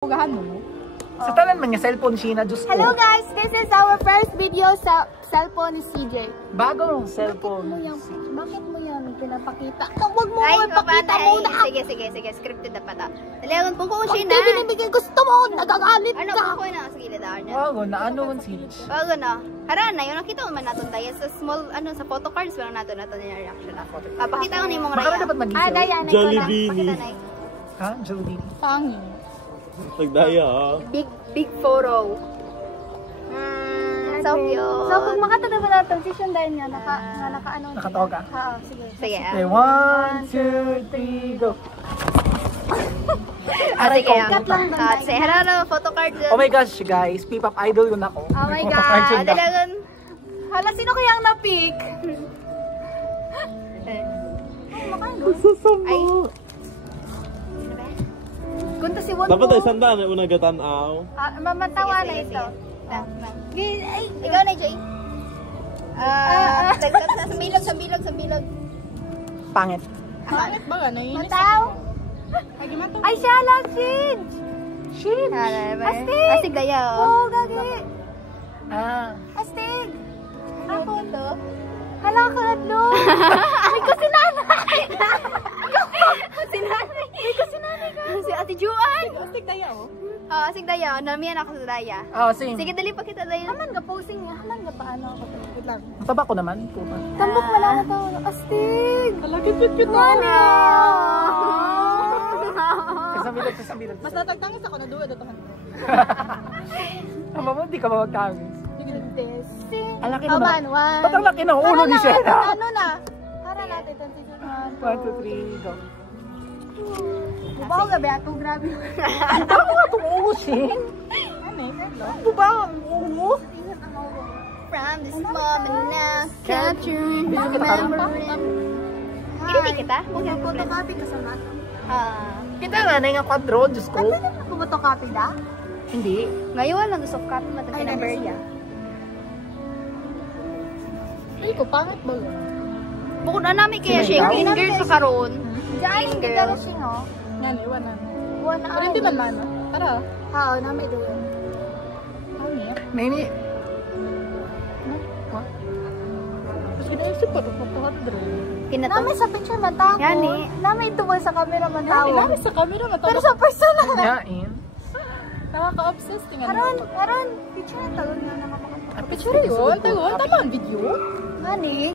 Sa tanan man nga cellphone siya na, Diyos ko. Hello guys, this is our first video sa cellphone ni CJ. Bagong cellphone. Bakit mo yan pinapakita? Huwag mo ipakita muna. Sige, scripted na pala. Dalayan po ko siya na. Hindi binibigay gusto mo, nagagalit ka. Ano ko na sa gilid niya. Bago na, ano man si Bago na. Harana na, yung nakita mo man natin tayo sa small, sa photo cards, wala natin yung reaction na. Pakita ko na yung mga Baka dapat mag-isip. Dayan, Jollibee. Ha? Jollibee. Pangin. Nagdaya ah. Big photo. So cute. So kung makatanda mo na transition dahil nga naka-ano. Nakatoga. Oo, sige. Sige. Okay, 1, 2, 3, go. Sige. Cut lang doon. Say hello, photo card. Oh my gosh, guys. P-pop idol yun ako. Oh my May photocard God. yun. Dalagan. Hala, sino kayang na-pick? Ay. Kunta si Won Dapat mo. ay sandaan ay una gatanaw. Mamatawa na ito. Ay, ikaw na, Jay. Sa bilog. Pangit. Bakit ba ano yun? Mataw? Ay, siya lang, Shin! Shin! Astig daya, Oo, gagi! Ah. Astig! Ako to? Hala ka, Adlo! Ay, ko si nanay! Ay, ko si nanay ka! Si Ate Juan. Astig daya, oh? Oo, astig daya. Namiyan ako sa daya. Oh, same. Sige, dali pa kita daya. Haman ka posing niya. Haman ka paano ako. Wait lang. Mataba ko naman. Puta. Tambok mo lang ito. Astig! Hala, cute Ano? Sa bilog. Mas natagtangis ako na duwa dito. Tama mo, di ka mawagtangis. Ang laki Come naman. on, one. Ba't ang laki ng ulo ni Shena? Ano na? Para natin transition. 1, 2, 3, go. Bubaw gabi ato, grabe. Ako nga itong ulo, Shin. Ano eh, Pedro? Buba ang ulo. From this moment now, capturing the Bisa kita karoon pa? memory. Hindi kita? Huwag yung photocopy ka sa nato. Kita nga na yung kwadro, Diyos ko. Ano na photocopy da? Hindi. Ngayon lang gusto copy mo ito Ay, number ya. Ay, ko pangit ba yun? Bukod na namin kaya siya, Sinayaw? in girl sa karon. Diyan, Girl. hindi ka rin siya, no? Yan, iwan na. One hour. Pero hindi man man. Tara. Oo, namin doon. Nini. Tapos ginaisip ko, pagpapahot bro. Kinato. Namin sa picture matawa. Yan eh. Namin tungkol sa camera matawa. Kailangan sa camera Pero matawag. sa personal. Yain. Nakaka-obsess. Tingnan mo. Meron, picture na taon na nakapakapakapicture. Picture yun. Tagon. Tama ang video. Gani?